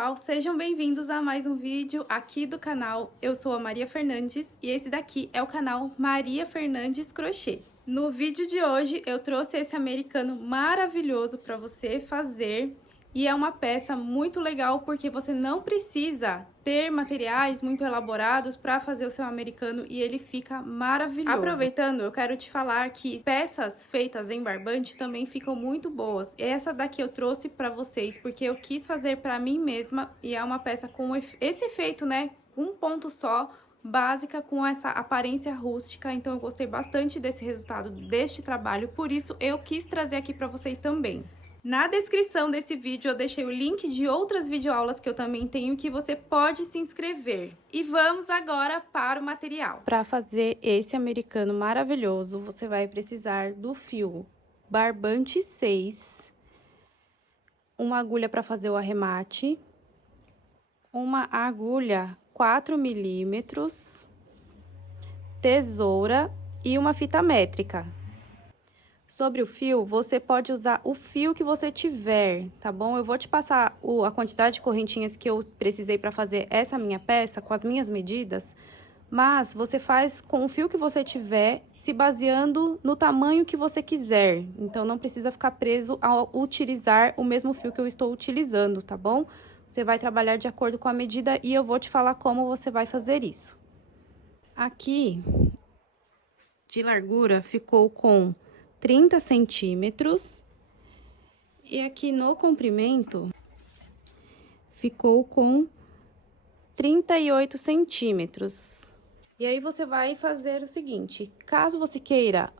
pessoal, sejam bem-vindos a mais um vídeo aqui do canal. Eu sou a Maria Fernandes e esse daqui é o canal Maria Fernandes Crochê. No vídeo de hoje eu trouxe esse americano maravilhoso para você fazer e é uma peça muito legal porque você não precisa ter materiais muito elaborados para fazer o seu americano e ele fica maravilhoso. Aproveitando, eu quero te falar que peças feitas em barbante também ficam muito boas. Essa daqui eu trouxe para vocês porque eu quis fazer para mim mesma e é uma peça com esse efeito, né? Um ponto só, básica, com essa aparência rústica, então eu gostei bastante desse resultado deste trabalho, por isso eu quis trazer aqui para vocês também. Na descrição desse vídeo eu deixei o link de outras videoaulas que eu também tenho que você pode se inscrever. E vamos agora para o material. Para fazer esse americano maravilhoso, você vai precisar do fio barbante 6, uma agulha para fazer o arremate, uma agulha 4 milímetros, tesoura e uma fita métrica. Sobre o fio, você pode usar o fio que você tiver, tá bom? Eu vou te passar a quantidade de correntinhas que eu precisei para fazer essa minha peça, com as minhas medidas, mas você faz com o fio que você tiver, se baseando no tamanho que você quiser. Então, não precisa ficar preso a utilizar o mesmo fio que eu estou utilizando, tá bom? Você vai trabalhar de acordo com a medida e eu vou te falar como você vai fazer isso. Aqui, de largura, ficou com 30 centímetros, e aqui no comprimento ficou com 38 centímetros. E aí, você vai fazer o seguinte, caso você queira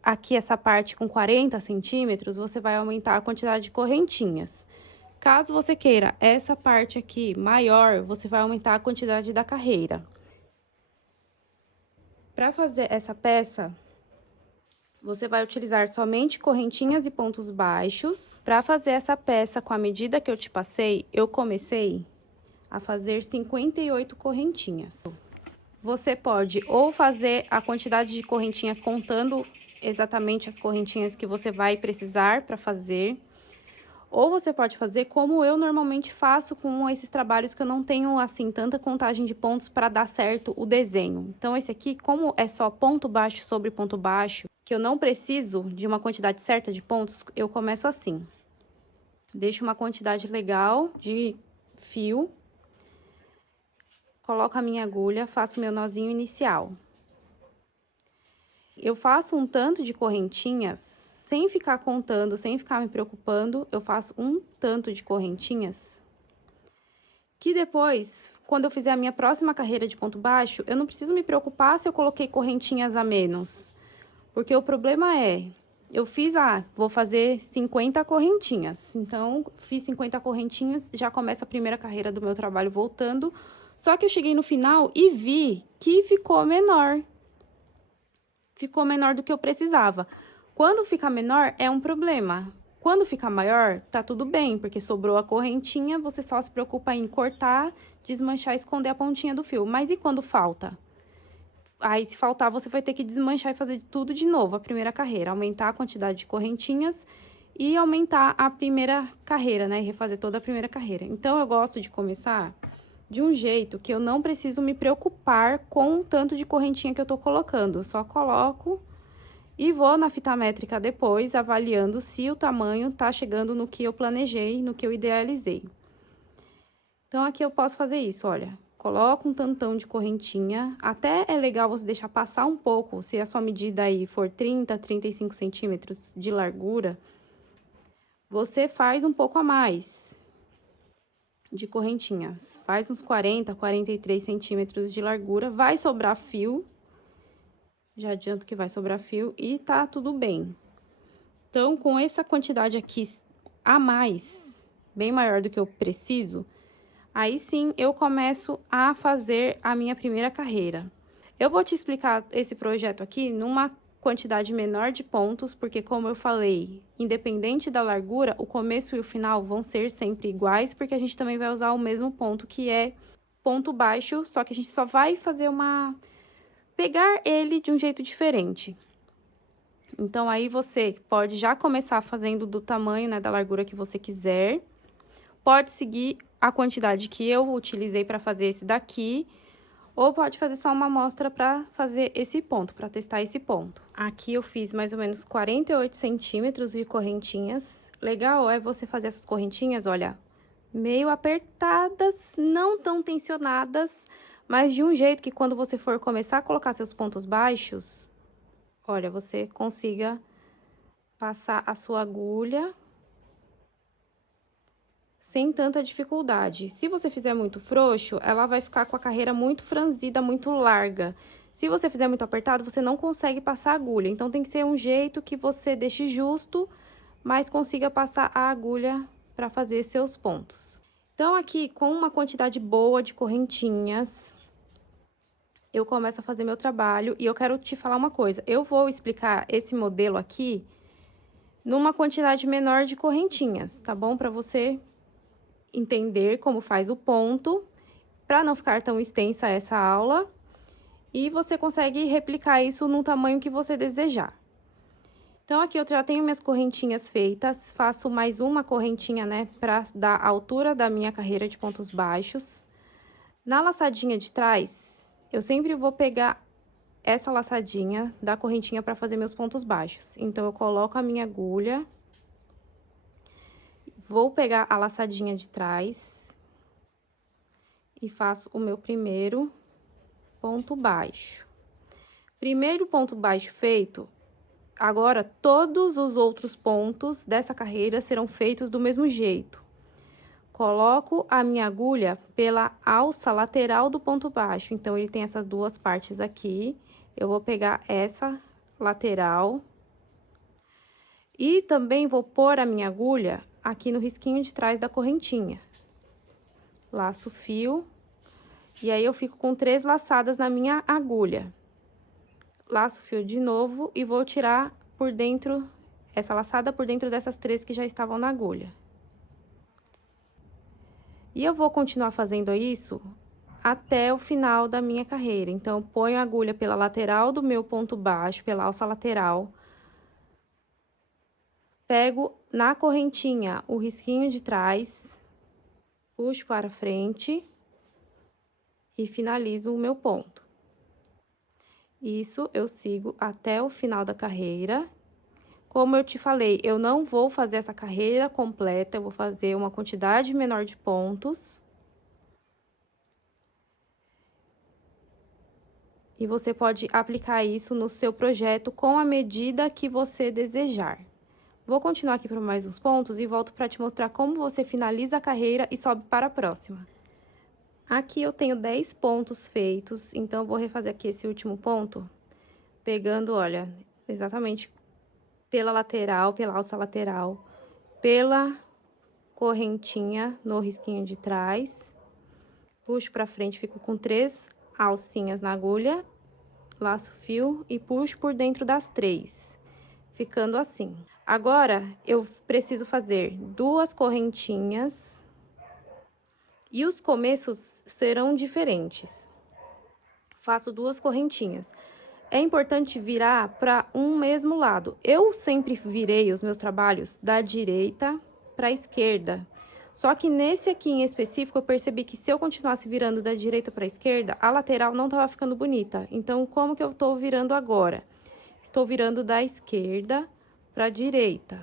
aqui essa parte com 40 centímetros, você vai aumentar a quantidade de correntinhas. Caso você queira essa parte aqui maior, você vai aumentar a quantidade da carreira. Para fazer essa peça, você vai utilizar somente correntinhas e pontos baixos. Para fazer essa peça com a medida que eu te passei, eu comecei a fazer 58 correntinhas. Você pode ou fazer a quantidade de correntinhas contando exatamente as correntinhas que você vai precisar para fazer, ou você pode fazer como eu normalmente faço com esses trabalhos que eu não tenho, assim, tanta contagem de pontos para dar certo o desenho. Então, esse aqui, como é só ponto baixo sobre ponto baixo, que eu não preciso de uma quantidade certa de pontos, eu começo assim. Deixo uma quantidade legal de fio, coloco a minha agulha, faço meu nozinho inicial. Eu faço um tanto de correntinhas, sem ficar contando, sem ficar me preocupando, eu faço um tanto de correntinhas, que depois, quando eu fizer a minha próxima carreira de ponto baixo, eu não preciso me preocupar se eu coloquei correntinhas a menos. Porque o problema é, eu fiz, vou fazer 50 correntinhas. Então, fiz 50 correntinhas, já começa a primeira carreira do meu trabalho voltando. Só que eu cheguei no final e vi que ficou menor. Ficou menor do que eu precisava. Quando fica menor, é um problema. Quando fica maior, tá tudo bem, porque sobrou a correntinha, você só se preocupa em cortar, desmanchar e esconder a pontinha do fio. Mas e quando falta? Aí, se faltar, você vai ter que desmanchar e fazer tudo de novo, a primeira carreira. Aumentar a quantidade de correntinhas e aumentar a primeira carreira, né? E refazer toda a primeira carreira. Então, eu gosto de começar de um jeito que eu não preciso me preocupar com o tanto de correntinha que eu tô colocando. Eu só coloco e vou na fita métrica depois, avaliando se o tamanho tá chegando no que eu planejei, no que eu idealizei. Então, aqui eu posso fazer isso, olha. Coloco um tantão de correntinha, até é legal você deixar passar um pouco, se a sua medida aí for 30, 35 centímetros de largura, você faz um pouco a mais de correntinhas. Faz uns 40, 43 centímetros de largura, vai sobrar fio, já adianto que vai sobrar fio e tá tudo bem. Então, com essa quantidade aqui a mais, bem maior do que eu preciso, aí sim, eu começo a fazer a minha primeira carreira. Eu vou te explicar esse projeto aqui numa quantidade menor de pontos, porque como eu falei, independente da largura, o começo e o final vão ser sempre iguais, porque a gente também vai usar o mesmo ponto, que é ponto baixo, só que a gente só vai fazer pegar ele de um jeito diferente. Então, aí você pode já começar fazendo do tamanho, né, da largura que você quiser. Pode seguir a quantidade que eu utilizei para fazer esse daqui, ou pode fazer só uma amostra para fazer esse ponto, para testar esse ponto. Aqui eu fiz mais ou menos 48 centímetros de correntinhas. Legal é você fazer essas correntinhas, olha, meio apertadas, não tão tensionadas, mas de um jeito que quando você for começar a colocar seus pontos baixos, olha, você consiga passar a sua agulha sem tanta dificuldade. Se você fizer muito frouxo, ela vai ficar com a carreira muito franzida, muito larga. Se você fizer muito apertado, você não consegue passar a agulha. Então, tem que ser um jeito que você deixe justo, mas consiga passar a agulha para fazer seus pontos. Então, aqui, com uma quantidade boa de correntinhas, eu começo a fazer meu trabalho. E eu quero te falar uma coisa. Eu vou explicar esse modelo aqui numa quantidade menor de correntinhas, tá bom? Para você entender como faz o ponto, para não ficar tão extensa essa aula, e você consegue replicar isso no tamanho que você desejar. Então, aqui eu já tenho minhas correntinhas feitas, faço mais uma correntinha, né, para dar a altura da minha carreira de pontos baixos. Na laçadinha de trás, eu sempre vou pegar essa laçadinha da correntinha para fazer meus pontos baixos. Então, eu coloco a minha agulha. Vou pegar a laçadinha de trás e faço o meu primeiro ponto baixo. Primeiro ponto baixo feito, agora todos os outros pontos dessa carreira serão feitos do mesmo jeito. Coloco a minha agulha pela alça lateral do ponto baixo, então, ele tem essas duas partes aqui. Eu vou pegar essa lateral e também vou pôr a minha agulha aqui no risquinho de trás da correntinha. Laço o fio, e aí eu fico com 3 laçadas na minha agulha. Laço o fio de novo e vou tirar por dentro, essa laçada por dentro dessas 3 que já estavam na agulha. E eu vou continuar fazendo isso até o final da minha carreira. Então, eu ponho a agulha pela lateral do meu ponto baixo, pela alça lateral. Pego na correntinha o risquinho de trás, puxo para frente e finalizo o meu ponto. Isso eu sigo até o final da carreira. Como eu te falei, eu não vou fazer essa carreira completa, eu vou fazer uma quantidade menor de pontos. E você pode aplicar isso no seu projeto com a medida que você desejar. Vou continuar aqui por mais uns pontos e volto para te mostrar como você finaliza a carreira e sobe para a próxima. Aqui eu tenho 10 pontos feitos, então eu vou refazer aqui esse último ponto, pegando, olha, exatamente pela lateral, pela alça lateral, pela correntinha no risquinho de trás, puxo para frente, fico com 3 alcinhas na agulha, laço o fio e puxo por dentro das 3, ficando assim. Agora, eu preciso fazer 2 correntinhas e os começos serão diferentes. Faço 2 correntinhas. É importante virar para um mesmo lado. Eu sempre virei os meus trabalhos da direita para a esquerda. Só que nesse aqui em específico, eu percebi que se eu continuasse virando da direita para a esquerda, a lateral não estava ficando bonita. Então, como que eu estou virando agora? Estou virando da esquerda para a direita.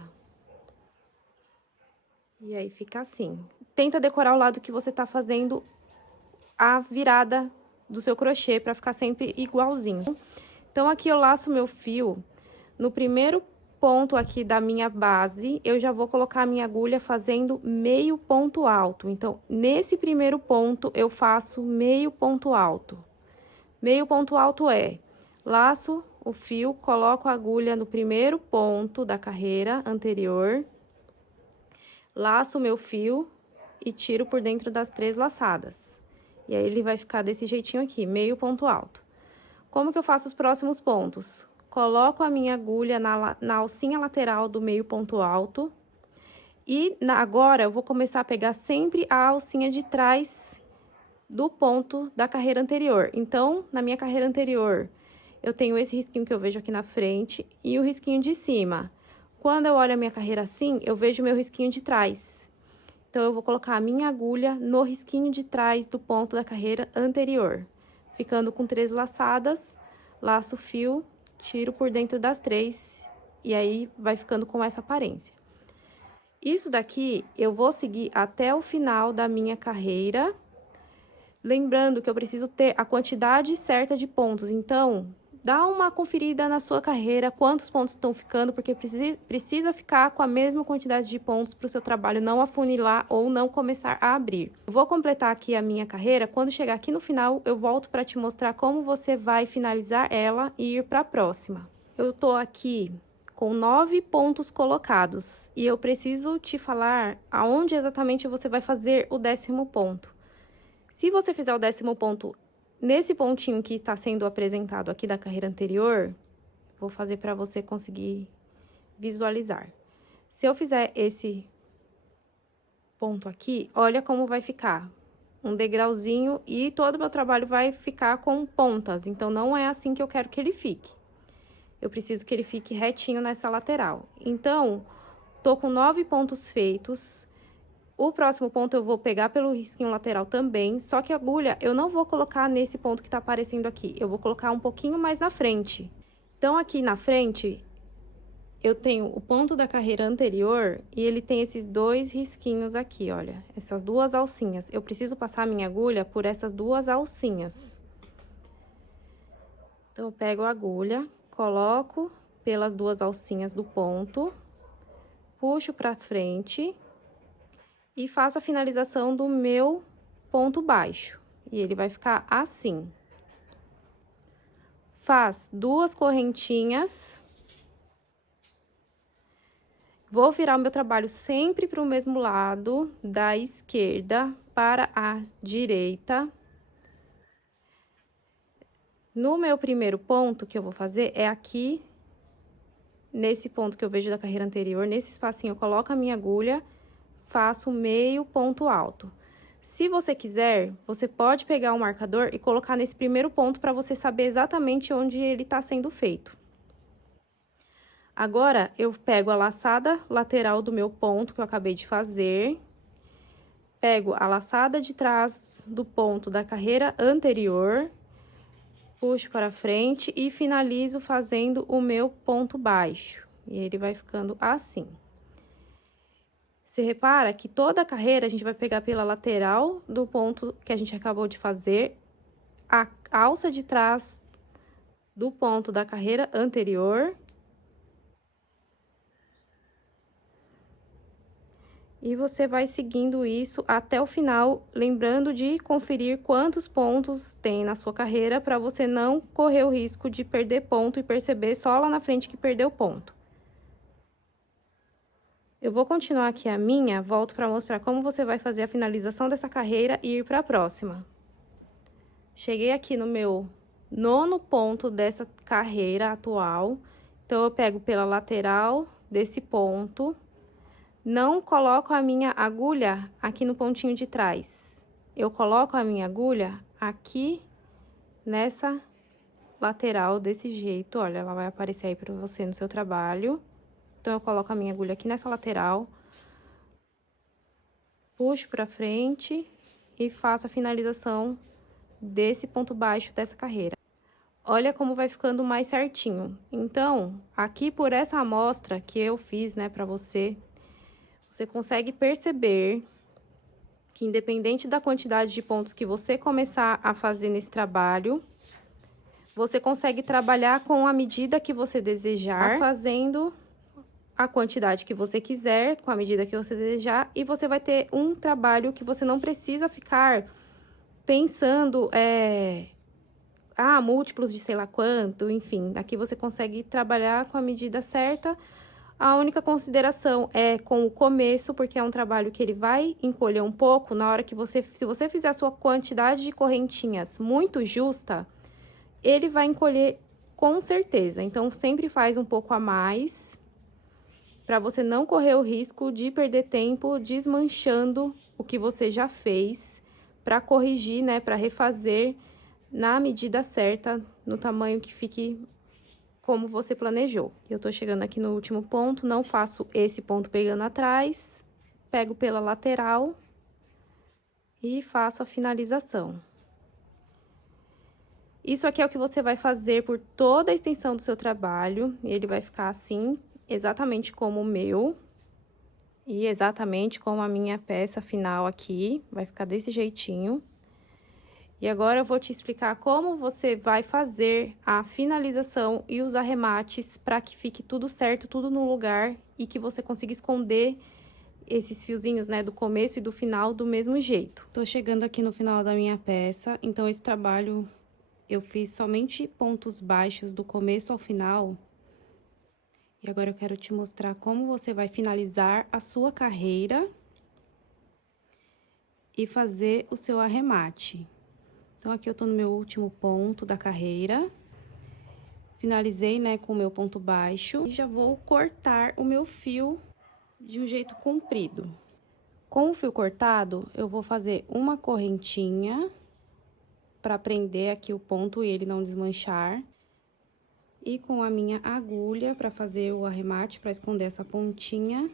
E aí, fica assim. Tenta decorar o lado que você tá fazendo a virada do seu crochê, para ficar sempre igualzinho. Então, aqui eu laço meu fio no primeiro ponto aqui da minha base, eu já vou colocar a minha agulha fazendo meio ponto alto. Então, nesse primeiro ponto, eu faço meio ponto alto. Meio ponto alto é, laço o fio, coloco a agulha no primeiro ponto da carreira anterior, laço o meu fio e tiro por dentro das 3 laçadas. E aí, ele vai ficar desse jeitinho aqui, meio ponto alto. Como que eu faço os próximos pontos? Coloco a minha agulha na alcinha lateral do meio ponto alto. E agora, eu vou começar a pegar sempre a alcinha de trás do ponto da carreira anterior. Então, na minha carreira anterior, eu tenho esse risquinho que eu vejo aqui na frente e o risquinho de cima. Quando eu olho a minha carreira assim, eu vejo o meu risquinho de trás. Então, eu vou colocar a minha agulha no risquinho de trás do ponto da carreira anterior, ficando com 3 laçadas, laço o fio, tiro por dentro das 3, e aí vai ficando com essa aparência. Isso daqui eu vou seguir até o final da minha carreira, lembrando que eu preciso ter a quantidade certa de pontos, então dá uma conferida na sua carreira, quantos pontos estão ficando, porque precisa ficar com a mesma quantidade de pontos para o seu trabalho não afunilar ou não começar a abrir. Eu vou completar aqui a minha carreira, quando chegar aqui no final, eu volto para te mostrar como você vai finalizar ela e ir para a próxima. Eu tô aqui com 9 pontos colocados e eu preciso te falar aonde exatamente você vai fazer o 10º ponto. Se você fizer o 10º ponto nesse pontinho que está sendo apresentado aqui da carreira anterior, vou fazer para você conseguir visualizar. Se eu fizer esse ponto aqui, olha como vai ficar. Um degrauzinho e todo o meu trabalho vai ficar com pontas, então não é assim que eu quero que ele fique. Eu preciso que ele fique retinho nessa lateral. Então, tô com 9 pontos feitos. O próximo ponto eu vou pegar pelo risquinho lateral também, só que a agulha eu não vou colocar nesse ponto que tá aparecendo aqui, eu vou colocar um pouquinho mais na frente. Então, aqui na frente, eu tenho o ponto da carreira anterior e ele tem esses 2 risquinhos aqui, olha, essas 2 alcinhas. Eu preciso passar a minha agulha por essas 2 alcinhas. Então, eu pego a agulha, coloco pelas 2 alcinhas do ponto, puxo pra frente e faço a finalização do meu ponto baixo. E ele vai ficar assim. Faz 2 correntinhas. Vou virar o meu trabalho sempre para o mesmo lado, da esquerda para a direita. No meu primeiro ponto que eu vou fazer é aqui, nesse ponto que eu vejo da carreira anterior, nesse espacinho eu coloco a minha agulha, faço meio ponto alto. Se você quiser, você pode pegar um marcador e colocar nesse primeiro ponto para você saber exatamente onde ele está sendo feito. Agora, eu pego a laçada lateral do meu ponto que eu acabei de fazer, pego a laçada de trás do ponto da carreira anterior, puxo para frente e finalizo fazendo o meu ponto baixo. E ele vai ficando assim. Você repara que toda a carreira a gente vai pegar pela lateral do ponto que a gente acabou de fazer, a alça de trás do ponto da carreira anterior. E você vai seguindo isso até o final, lembrando de conferir quantos pontos tem na sua carreira para você não correr o risco de perder ponto e perceber só lá na frente que perdeu ponto. Eu vou continuar aqui a minha, volto para mostrar como você vai fazer a finalização dessa carreira e ir para a próxima. Cheguei aqui no meu 9º ponto dessa carreira atual, então eu pego pela lateral desse ponto, não coloco a minha agulha aqui no pontinho de trás, eu coloco a minha agulha aqui nessa lateral desse jeito, olha, ela vai aparecer aí para você no seu trabalho. Então, eu coloco a minha agulha aqui nessa lateral, puxo pra frente e faço a finalização desse ponto baixo dessa carreira. Olha como vai ficando mais certinho. Então, aqui por essa amostra que eu fiz, né, pra você, você consegue perceber que independente da quantidade de pontos que você começar a fazer nesse trabalho, você consegue trabalhar com a medida que você desejar, fazendo a quantidade que você quiser, com a medida que você desejar, e você vai ter um trabalho que você não precisa ficar pensando, múltiplos de sei lá quanto, enfim. Aqui você consegue trabalhar com a medida certa. A única consideração é com o começo, porque é um trabalho que ele vai encolher um pouco na hora que se você fizer a sua quantidade de correntinhas muito justa, ele vai encolher com certeza. Então, sempre faz um pouco a mais, para você não correr o risco de perder tempo desmanchando o que você já fez, para corrigir, né, para refazer na medida certa, no tamanho que fique como você planejou. Eu tô chegando aqui no último ponto, não faço esse ponto pegando atrás, pego pela lateral e faço a finalização. Isso aqui é o que você vai fazer por toda a extensão do seu trabalho, ele vai ficar assim, exatamente como o meu. E exatamente como a minha peça final aqui, vai ficar desse jeitinho. E agora eu vou te explicar como você vai fazer a finalização e os arremates para que fique tudo certo, tudo no lugar e que você consiga esconder esses fiozinhos, né, do começo e do final do mesmo jeito. Tô chegando aqui no final da minha peça, então esse trabalho eu fiz somente pontos baixos do começo ao final. E agora eu quero te mostrar como você vai finalizar a sua carreira e fazer o seu arremate. Então, aqui eu tô no meu último ponto da carreira. Finalizei, né, com o meu ponto baixo. E já vou cortar o meu fio de um jeito comprido. Com o fio cortado, eu vou fazer uma correntinha para prender aqui o ponto e ele não desmanchar. E com a minha agulha, para fazer o arremate, para esconder essa pontinha,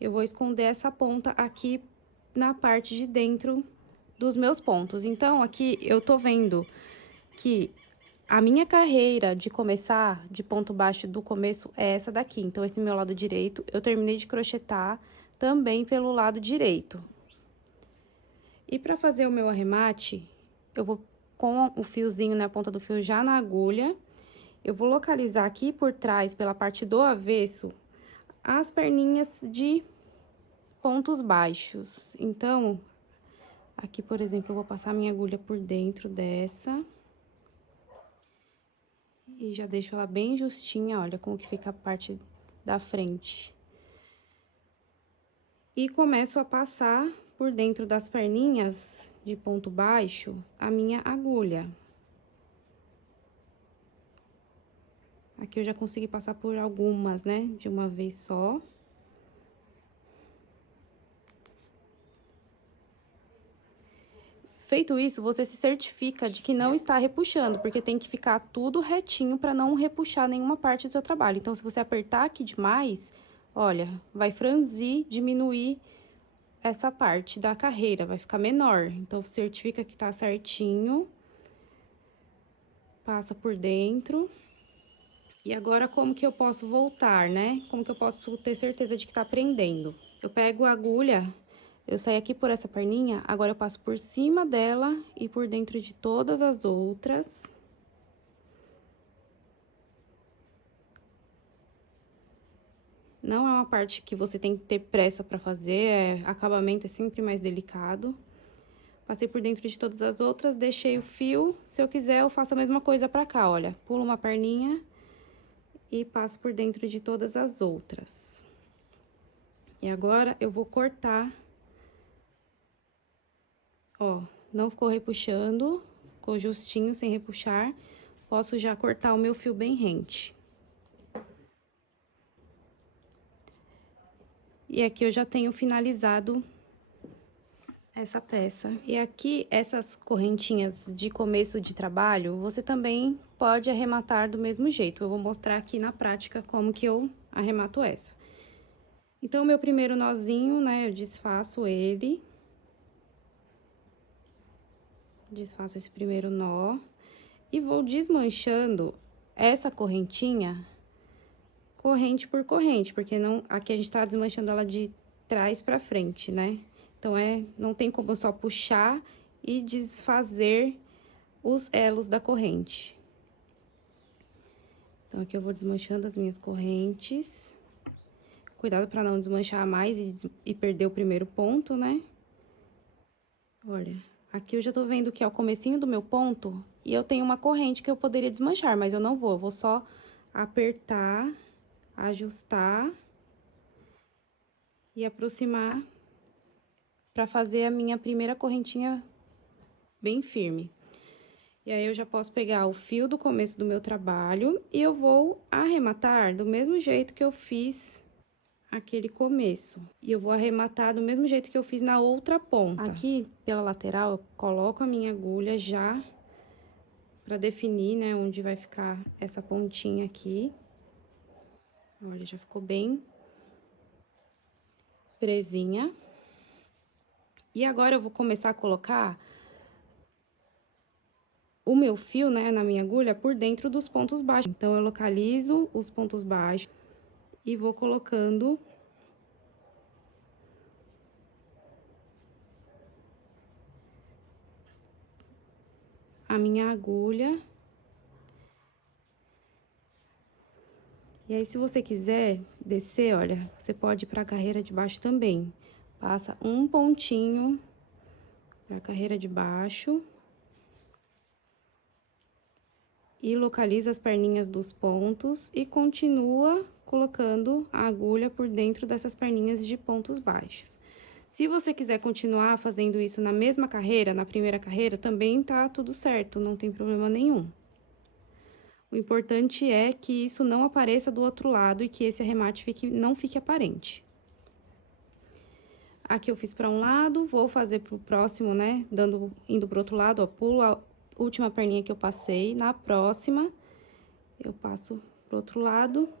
eu vou esconder essa ponta aqui na parte de dentro dos meus pontos. Então, aqui eu tô vendo que a minha carreira de começar de ponto baixo do começo é essa daqui. Então, esse meu lado direito, eu terminei de crochetar também pelo lado direito. E para fazer o meu arremate, eu vou com o fiozinho, né, a ponta do fio já na agulha, eu vou localizar aqui por trás, pela parte do avesso, as perninhas de pontos baixos. Então, aqui, por exemplo, eu vou passar minha agulha por dentro dessa. E já deixo ela bem justinha, olha como que fica a parte da frente. E começo a passar por dentro das perninhas de ponto baixo a minha agulha. Aqui eu já consegui passar por algumas, né, de uma vez só. Feito isso, você se certifica de que não está repuxando, porque tem que ficar tudo retinho para não repuxar nenhuma parte do seu trabalho. Então, se você apertar aqui demais, olha, vai franzir, diminuir essa parte da carreira, vai ficar menor. Então, certifica que tá certinho. Passa por dentro. E agora, como que eu posso voltar, né? Como que eu posso ter certeza de que tá prendendo? Eu pego a agulha, eu saio aqui por essa perninha, agora eu passo por cima dela e por dentro de todas as outras. Não é uma parte que você tem que ter pressa pra fazer, acabamento é sempre mais delicado. Passei por dentro de todas as outras, deixei o fio. Se eu quiser, eu faço a mesma coisa pra cá, olha. Pulo uma perninha e passo por dentro de todas as outras. E agora, eu vou cortar. Ó, não ficou repuxando, ficou justinho, sem repuxar. Posso já cortar o meu fio bem rente. E aqui eu já tenho finalizado essa peça. E aqui, essas correntinhas de começo de trabalho, você também pode arrematar do mesmo jeito. Eu vou mostrar aqui na prática como que eu arremato essa. Então, o meu primeiro nozinho, né, eu desfaço ele. Desfaço esse primeiro nó. E vou desmanchando essa correntinha, corrente por corrente, porque não, aqui a gente tá desmanchando ela de trás pra frente, né? Então, não tem como eu só puxar e desfazer os elos da corrente. Então, aqui eu vou desmanchando as minhas correntes. Cuidado pra não desmanchar mais e perder o primeiro ponto, né? Olha, aqui eu já tô vendo que é o comecinho do meu ponto e eu tenho uma corrente que eu poderia desmanchar, mas eu não vou. Eu vou só apertar, ajustar e aproximar pra fazer a minha primeira correntinha bem firme. E aí, eu já posso pegar o fio do começo do meu trabalho e eu vou arrematar do mesmo jeito que eu fiz aquele começo. E eu vou arrematar do mesmo jeito que eu fiz na outra ponta. Aqui, pela lateral, eu coloco a minha agulha já pra definir, né, onde vai ficar essa pontinha aqui. Olha, já ficou bem presinha. E agora eu vou começar a colocar o meu fio, né, na minha agulha por dentro dos pontos baixos. Então, eu localizo os pontos baixos e vou colocando a minha agulha. E aí, se você quiser descer, olha, você pode ir pra carreira de baixo também. Passa um pontinho pra carreira de baixo. E localiza as perninhas dos pontos e continua colocando a agulha por dentro dessas perninhas de pontos baixos. Se você quiser continuar fazendo isso na mesma carreira, na primeira carreira, também tá tudo certo, não tem problema nenhum. O importante é que isso não apareça do outro lado e que esse arremate não fique aparente. Aqui eu fiz para um lado, vou fazer pro próximo, né, indo pro outro lado, ó, pulo a última perninha que eu passei, na próxima, eu passo pro outro lado.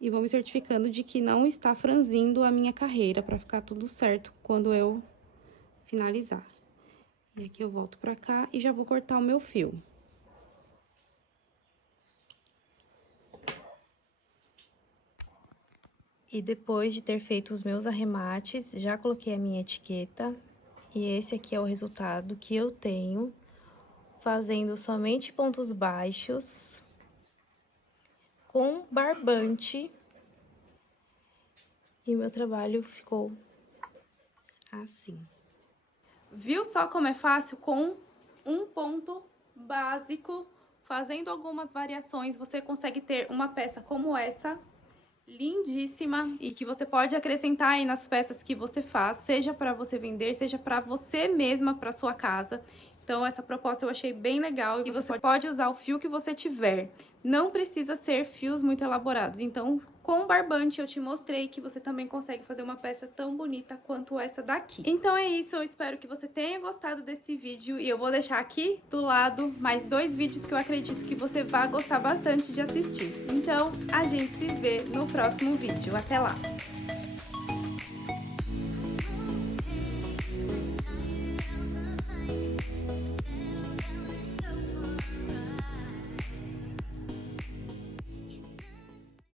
E vou me certificando de que não está franzindo a minha carreira, para ficar tudo certo quando eu finalizar. E aqui eu volto pra cá e já vou cortar o meu fio. E depois de ter feito os meus arremates, já coloquei a minha etiqueta. E esse aqui é o resultado que eu tenho, fazendo somente pontos baixos, com barbante. E o meu trabalho ficou assim. Viu só como é fácil? Com um ponto básico, fazendo algumas variações, você consegue ter uma peça como essa, lindíssima, e que você pode acrescentar aí nas peças que você faz, seja para você vender, seja para você mesma, para sua casa. Então, essa proposta eu achei bem legal e você pode usar o fio que você tiver. Não precisa ser fios muito elaborados. Então, com barbante eu te mostrei que você também consegue fazer uma peça tão bonita quanto essa daqui. Então é isso, eu espero que você tenha gostado desse vídeo e eu vou deixar aqui do lado mais 2 vídeos que eu acredito que você vai gostar bastante de assistir. Então, a gente se vê no próximo vídeo. Até lá!